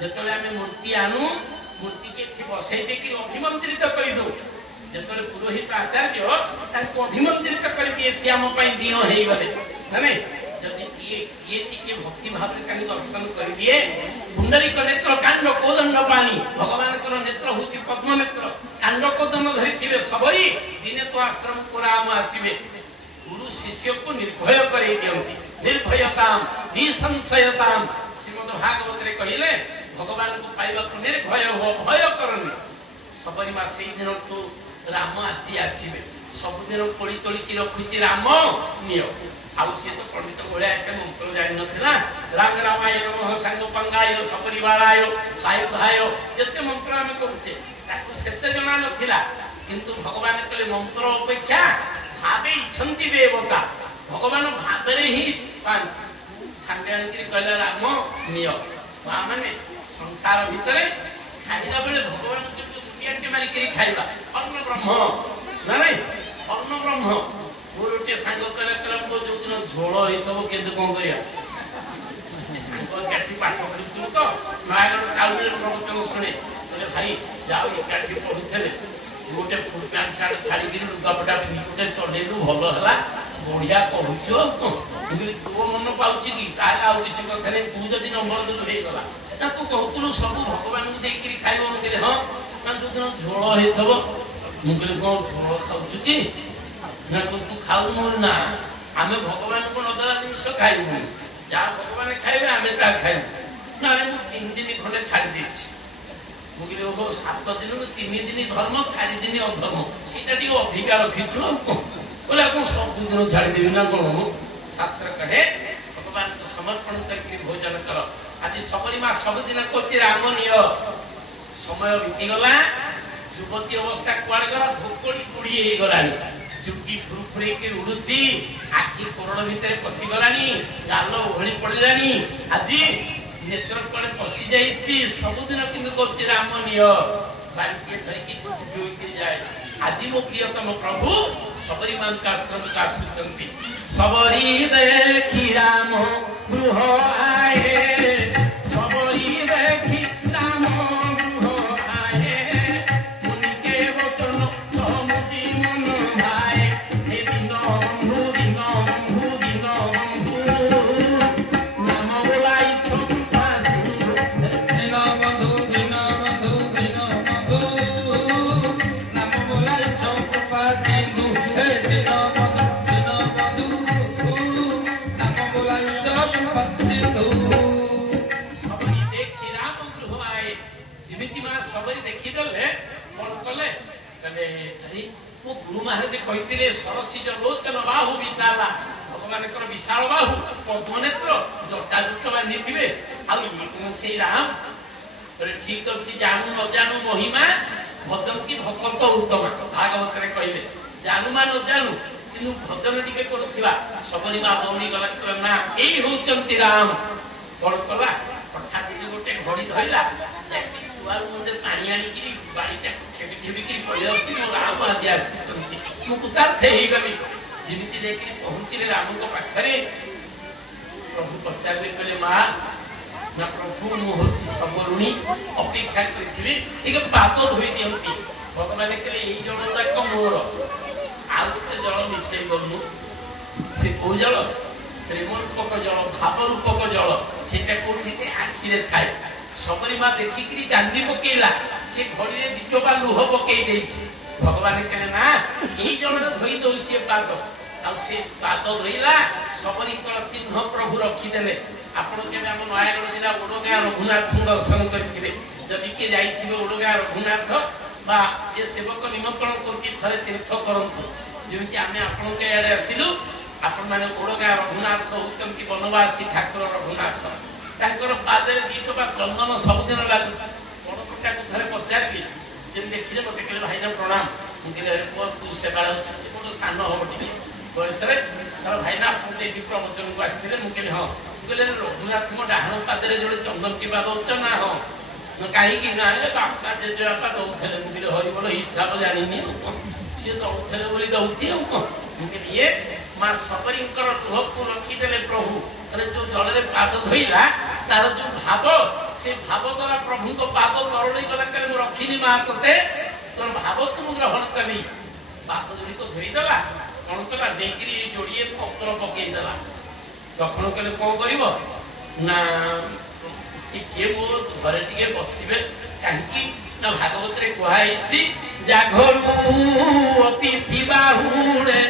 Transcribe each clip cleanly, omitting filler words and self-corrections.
যেতବେଳେ আমি মূর্তি আনু মূর্তিকে এଠି ବସେଇ ଦେଇକି ଅଭିମନ୍ତ୍ରିତ କରିଦେଉ ଯେତେବେଳେ ପୁରୋହିତ ଆଚାର୍ଯ୍ୟ ତାଙ୍କୁ ଅଭିମନ୍ତ୍ରିତ କରିଦିଏ ସିଏ ଆମ ପାଇଁ ଦିଅ ହେଇଗଲେ ନା ନାଇଁ ଯଦି କିଏ ଟିକେ ଭକ୍ତି ଭାବରେ ତାଙ୍କୁ ଦର୍ଶନ କରିଦିଏ ପୁଣ୍ଡରୀକ ନେତ୍ର କାଣ୍ଡ କୋଦଣ୍ଡ ପାଣି ଭଗବାନଙ୍କର ନେତ୍ର ହଉଛି ପଦ୍ମ ନେତ୍ର କାଣ୍ଡ କୋଦଣ୍ଡ ଧରିଥିବେ ସବରି ଦିନେ ତ ଆଶ୍ରମକୁ ରାମ ଆସିବେ ଗୁରୁ ଶିଷ୍ୟକୁ ନିର୍ଭୟ କରେଇ ଦିଅନ୍ତି ନିର୍ଭୟତାମ ନିସଂଶୟତାମ ଶ୍ରୀମଦ ଭାଗବତରେ କହିଲେ ଭଗବାନଙ୍କୁ ପାଇବାକୁ ନିର୍ଭୟ ହୁଅ ଭୟ କରନି ସବରିମା ସେଇଦିନଠୁ ରାମ ଆଜି ଆସିବେ ସବୁଦିନ ତୋଳି ତୋଳିକି ରଖୁଛି ରାମ ନିଅ ଆଉ ସିଏ ତ ପଣ୍ଡିତ ଭଳିଆ ଏତେ ମନ୍ତ୍ର ଜାଣିନଥିଲା ରାମ ରାମାୟ ନମଃ ସାଙ୍ଗ ପଙ୍ଗାୟ ସପରିବାରାୟ ସାୟୁଧାୟ ଯେତେ ମନ୍ତ୍ର ଆମେ କରୁଛେ ତାକୁ ସେତେ ଜଣା ନଥିଲା କିନ୍ତୁ ଭଗବାନ କହିଲେ ମନ୍ତ୍ର ଅପେକ୍ଷା ଭାବେ ଇଚ୍ଛନ୍ତି ଦେବତା ଭଗବାନ ଭାବରେ ହିଁ ସାଙ୍ଗେ ଆଣିକିରି କହିଲା ରାମ ନିଅ ମାନେ ସଂସାର ଭିତରେ ଖାଇଲା ବେଳେ ଭଗବାନଙ୍କୁ ଯୋଉ ଦୁନିଆଟି ମାରିକିରି ଖାଇବା ଅନ୍ନ ବ୍ରହ୍ମ ନା ନାଇଁ ଅନ୍ନ ବ୍ରହ୍ମ ମୋର ଗୋଟିଏ ସାଙ୍ଗ କହିଲା ମୋ ଯୋଉଦିନ ଝୋଳ ହେଇଥିବ କିନ୍ତୁ କଣ କରିବା ସେ ସାଙ୍ଗ ଏକାଠି ପାଠ ପଢୁଥିଲୁ ତ ନୟାଗଡ଼ ଟାଉନରେ ପ୍ରବଚନ ଶୁଣେ କହିଲେ ଭାଇ ଯାଉ ଏକାଠି ପଢୁଥିଲେ ଗୋଟେ ଫୁଲ ପ୍ୟାଣ୍ଟ ସାର୍ଟ ଛାଡିକିରି ଲୁଗାପଟା ପିନ୍ଧିକି ଚଲେଇଲୁ ଭଲ ହେଲା ବଢିଆ କହୁଛୁ ତୋ ମନ ପାଉଛି କି ତାହେଲେ ଆଉ କିଛି କଥା ନାହିଁ ତୁ ଯଦି ନମ୍ବର ଦେଲୁ ହେଇଗଲା ନା ତୁ କହୁଥିଲୁ ସବୁ ଭଗବାନଙ୍କୁ ଦେଇକିରି ଖାଇବ ମୁଁ କହିଲି ହଁ ନା ଯୋଉଦିନ ଝୋଳ ହେଇଥିବ ମୁଁ କହିଲି କଣ ଝୋଳ ଖାଉଛୁ କି ନା ତୁ ଖାଉନୁ ନା ଆମେ ଭଗବାନଙ୍କୁ ନଦେଲା ଜିନିଷ ଖାଇବୁନି ଯାହା ଭଗବାନ ଖାଇବେ ଆମେ ତାହା ଖାଇବୁ ନା ମୁଁ 3 ଦିନ ଖଣ୍ଡେ ଛାଡି ଦେଇଛି ମୁଁ କହିଲି ଓହୋ 7 ଦିନରୁ 3 ଦିନ ଧର୍ମ 4 ଦିନ ଅଧର୍ମ ସେଇଟା ଟିକେ ଅଧିକା ରଖିଛୁ ଆଉ କଣ ବୋଲେ ଆପଣ ସବୁଦିନ ଛାଡ଼ିଦେବି ନା କଣ ଶାସ୍ତ୍ର କହେ ଭଗବାନଙ୍କୁ ସମର୍ପଣ କରିକି ଭୋଜନ କର ଆଜି ସବରିମା ସବୁଦିନ କରୁଛି ରାମ ନିଅ ସମୟ ବିତିଗଲା ଯୁବତୀ ଅବସ୍ଥା କୁଆଡେ ଗଲା ଭୋକଡି ବୁଢୀ ହେଇଗଲାଣି ଚୁଟି ଫୁରୁଫୁରେଇକି ଉଡୁଛି ଆଖି କୋରଳ ଭିତରେ ପଶିଗଲାଣି ଗାଲ ଓହଳି ପଡିଲାଣି ଆଜି ନେତ୍ର କୁଆଡେ ପଶି ଯାଇଛି ସବୁଦିନ କିନ୍ତୁ କରୁଛି ରାମ ନିଅ ବାରିଟିଏ ଧରିକି ଯୋଇକି ଯାଏ ଆଜି ମୋ ପ୍ରିୟତମ ପ୍ରଭୁ ସବରିମାଙ୍କ ଆଶ୍ରମକୁ ଆସୁଛନ୍ତି ସବରି ଦେଖି ରାମ ଗୃହ ଆଏ ସବରି ଦେଖି ରାମ ଗୃହ ଆଏ ମୁନିକେ ବଚନ ସମୁଚି ମନ ଭାଏ ହେ ଦିନ ଦିନ ଦିନ ନାମ ବୋলাই ଛମ୍ପା ଦିନ ବନ୍ଧୁ ଦିନ ବନ୍ଧୁ ଦିନ ବନ୍ଧୁ ନାମ ବୋলাই ଛମ୍ପା ସିନ୍ଧୁ ହେ ଦିନ ବନ୍ଧୁ ନାମ ବୋলাই ଛମ୍ପା ସିନ୍ଧୁ ସବରି ଦେଖି ରାମ ଗୃହ ଆଏ ଯେମିତି ମା ସବରି ଦେଖିଦେଲେ କଣ କଲେ କହିଲେ ମୋ ଗୁରୁ ମହାରାଜ କହିଥିଲେ ସରସିଜ ଲୋଚନ ବାହୁ ବିଶାଳା ଭଗବାନଙ୍କର ବିଶାଳ ବାହୁ ପଦ୍ମନେତ୍ର ଜଟା ଜୁଟ ବାନ୍ଧିଥିବେ ଆଉ ସେଇ ରାମ ଠିକ ଅଛି ଜାଣୁ ନ ଜାଣୁ ମହିମା ଭଜନ୍ତି ଭକତ ଉତ୍ତମା ଭାଗବତରେ କହିଲେ ଜାଣୁ ବା ନ ଜାଣୁ କିନ୍ତୁ ଭଜନ ଟିକେ କରୁଥିବା ସବରିମା ଦୌଡ଼ି ଗଲା ନା ଏଇ ହଉଛନ୍ତି ରାମ କଣ କଲା ହଠାତ୍ ଗୋଟେ ଘଡି ଧରିଲା ଛୁଆରୁ ମধ্যে ପାଣି ଆଣିକିରି ବାଡ଼ିଟାକୁ ଠେବି ଠେବିକିରି ପଳେଇଆଉଛି ମୋ ରାମ ଆଜି ଆସିଛନ୍ତି ମୁଁ କୃତାର୍ଥ ହେଇଗଲି ଯେମିତି ଯାଇକିରି ପହଞ୍ଚିଲେ ରାମଙ୍କ ପାଖରେ ପ୍ରଭୁ ପଚାରିଲେ କହିଲେ ମା ନା ପ୍ରଭୁ ମୁଁ ହଉଛି ସମରୁଣୀ ଅପେକ୍ଷା କରିଥିଲି ଟିକେ ପାଦ ଧୋଇ ଦିଅନ୍ତି ଭଗବାନ କହିଲେ ଏଇ ଜଳ ଯାକ ମୋର ଆଉ ଗୋଟେ ଜଳ ମିଶେଇ ଗଲୁ ସେ କୋଉ ଜଳ ପ୍ରେମ ରୂପକ ଜଳ ଭାବ ରୂପକ ଜଳ ସେଇଟା କୋଉଠି ଆଖିରେ ଥାଏ ସବରିମା ଦେଖିକିରି କାନ୍ଦି ପକେଇଲା ସେ ଘଡ଼ିରେ ଦିଟୋପା ଲୁହ ପକେଇ ଦେଇଛି ଭଗବାନ କହିଲେ ନା ଏଇ ଜଳରେ ଧୋଇ ଦଉ ସିଏ ପାଦ ଆଉ ସେ ପାଦ ଧୋଇଲା ସବରୀଙ୍କର ଚିହ୍ନ ପ୍ରଭୁ ରଖିଦେଲେ ଆପଣ କେବେ ଆମ ନୟାଗଡ଼ ଜିଲ୍ଲା ଓଡଗାଁ ରଘୁନାଥଙ୍କୁ ଦର୍ଶନ କରିଥିବେ ଯଦି କିଏ ଯାଇଥିବେ ଓଡଗାଁ ରଘୁନାଥ ବା ଏ ସେବକ ନିମନ୍ତ୍ରଣ କରୁଛି ଥରେ ତୀର୍ଥ କରନ୍ତୁ ଯେମିତି ଆମେ ଆପଣଙ୍କ ଇଆଡେ ଆସିଲୁ ଆପଣମାନେ ଓଡଗାଁ ରଘୁନାଥ ହଉଛନ୍ତି ବନବାସୀ ଠାକୁର ରଘୁନାଥ ତାଙ୍କର ପାଦରେ ଦିଟୋପା ଚନ୍ଦନ ସବୁଦିନ ଲାଗୁଛି ବଡପଟାକୁ ଥରେ ପଚାରିଲି ଯେମିତି ଦେଖିଲେ ମତେ କହିଲେ ଭାଇନା ପ୍ରଣାମ ମୁଁ କହିଲେ ପୁଅ ତୁ ସେବାଳ ଅଛୁ ସେ ବଡ ସାନ ହବ ଟିକେ ବୟସରେ ତାର ଭାଇନା ଆପଣ ଏଠି ପ୍ରବଚନକୁ ଆସିଥିଲେ ମୁଁ କହିଲି ହଁ ମୁଁ କହିଲେ ରଘୁନାଥଙ୍କ ଡାହାଣ ପାଦରେ ଯୋଉଟେ ଚନ୍ଦନ ଟିପା ଦଉଛ ନା ହଁ କାହିଁକି ନା ବାପା ଜେଜେବାପା ଦଉଥିଲେ ମୁଁ କହିଲି ହରିବୋଲ ହିସାବ ଜାଣିନି ସିଏ ଦଉଥିଲେ ବୋଲି ଦଉଛି ଆଉ କଣ ମୁଁ କହିଲି ଇଏ ମା ସବରୀଙ୍କର ଲୁହକୁ ରଖିଦେଲେ ପ୍ରଭୁ ଯୋଉ ଜଳରେ ପାଦ ଧୋଇଲା ତାର ଯୋଉ ଭାବ से भाव द्वारा प्रभु को पाद तरड़ी गला कर रखिनी माँ तोते तोर भाव तुम ग्रहण करी बाप जोड़ी को धोईदेला कौन कला देखिए जोड़िए पत्र पकईदेला तखन कहले कौन कर ना टे मो घरे टे बसबे कहीं ना भागवत कहुई जा घर अतिथि बाहुड़े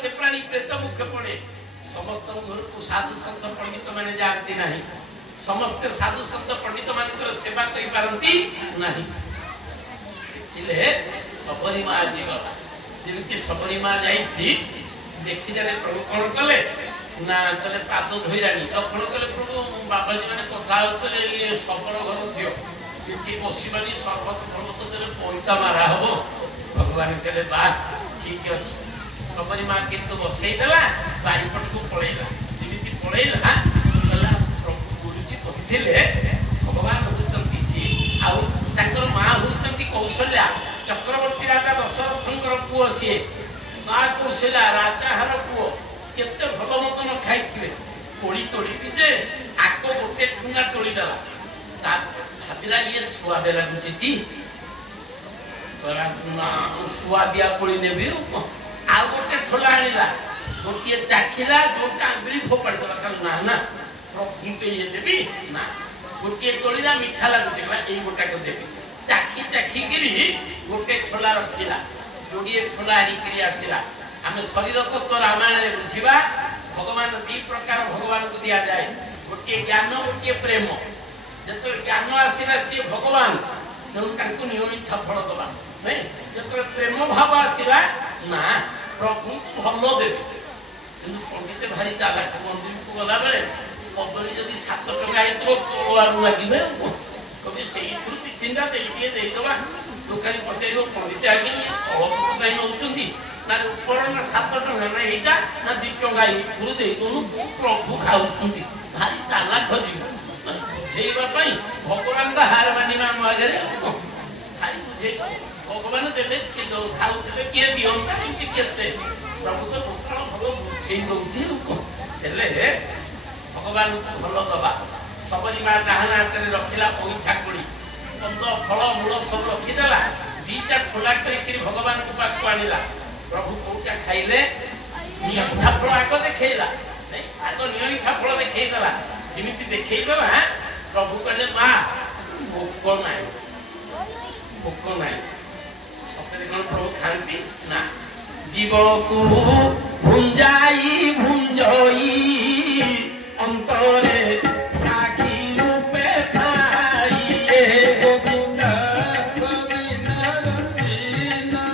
से प्राणी पेट मुखे पड़े साधु संत पंडित मैंने जानती नहीं समस्ते साधु संत पंडित मान सेवा करती नहीं सबरी माँ जी गला जमी सबरी माँ जा देखी जाने प्रभु कौन कले ना कले पाद धोईलानी तखन कले प्रभु बाबाजी मैंने कथा ये शबर घर थी किसी बसवानी सर्वत पर्वत देने पैसा मारा हम भगवान कहले बा ठीक अच्छे सबरी माँ कितु बसईदेला बारीपट को पलैला पलैला गुरुजी कहते भगवान हूँ सी आर माँ हूँ कौशल्या चक्रवर्ती राजा दशरथ पुओ सी माँ कौशल्या राजार पुओ केते भल मतन खाई कोड़ी तोड़ी जे आग गोटे ठुंगा तोड़ीदेला भाविला ये सुआद लगुची सुआदिया कोड़ी नेबी आ गोटे ठोला आनिला गोटे चाखिला जोटा आंबी फोपाड़ी देला कल ना ना प्रभु ये देवी ना गोटे तोड़ा मीठा लगुच ये गोटा को देवी चाखी चाखिकी गोटे ठोला रखिला जोड़े ठोला आनिक आसला आम शरीर तत्व रामायण बुझा भगवान दी प्रकार भगवान को दि जाए गोटे ज्ञान गोटे प्रेम जो ज्ञान आसला सी भगवान तेणु नियमित फल दबा नहीं जो प्रेम भाव आसला ना प्रभु भल देवे कि पंडित भारी चालाक मंदिर को गला बेले कदली जदि 7 टका तोड़ लगे कभी से तीन देदबा दुकानी पटेल पंडित आगे तलपुर नौकरी ना ऊपर ना 7 टका ना यहाँ ना 2 टका ऊपर देदू प्रभु खाऊ भारी चालाक बुझेवाई भगवान हार मानिबा आम आगे भारी बुझे भगवान देवे किए खाऊे किए दिंता एमती प्रभु तो भोकाल भल बुझे दौचे भगवान को भल दबा सबरी माँ डाहाना हाथ में रखिला पैठा कोड़ी कंद फल मूल सब रखीदेला 2टा ठोला कर भगवान को पाक आनिला प्रभु कौटा खाइले नियमिठा फल आग देखला आग नियमिठा फल देखला जमी देखला प्रभु कहले माँ भोक ना भोक ना सतरे कौन प्रभु खाती ना जीव को भुंजाई भुंजई अंतरे साखी रूपे थाई गोविंद गोविंद रसीना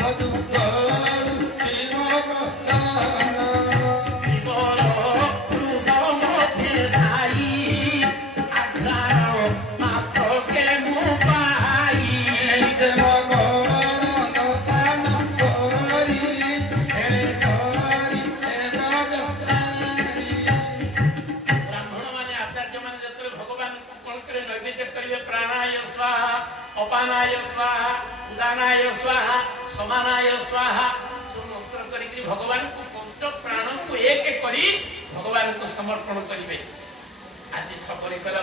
मधुकर शिव गोस्तान शिवर हृदय मध्य धाई आधार मात्र के मुपाई से अपानाय स्वाहा उदानाय स्वाहा समानाय स्वाहा सब मंत्र करी भगवान को पंच प्राण को एक करी भगवान को समर्पण करेंगे आज सबरी कला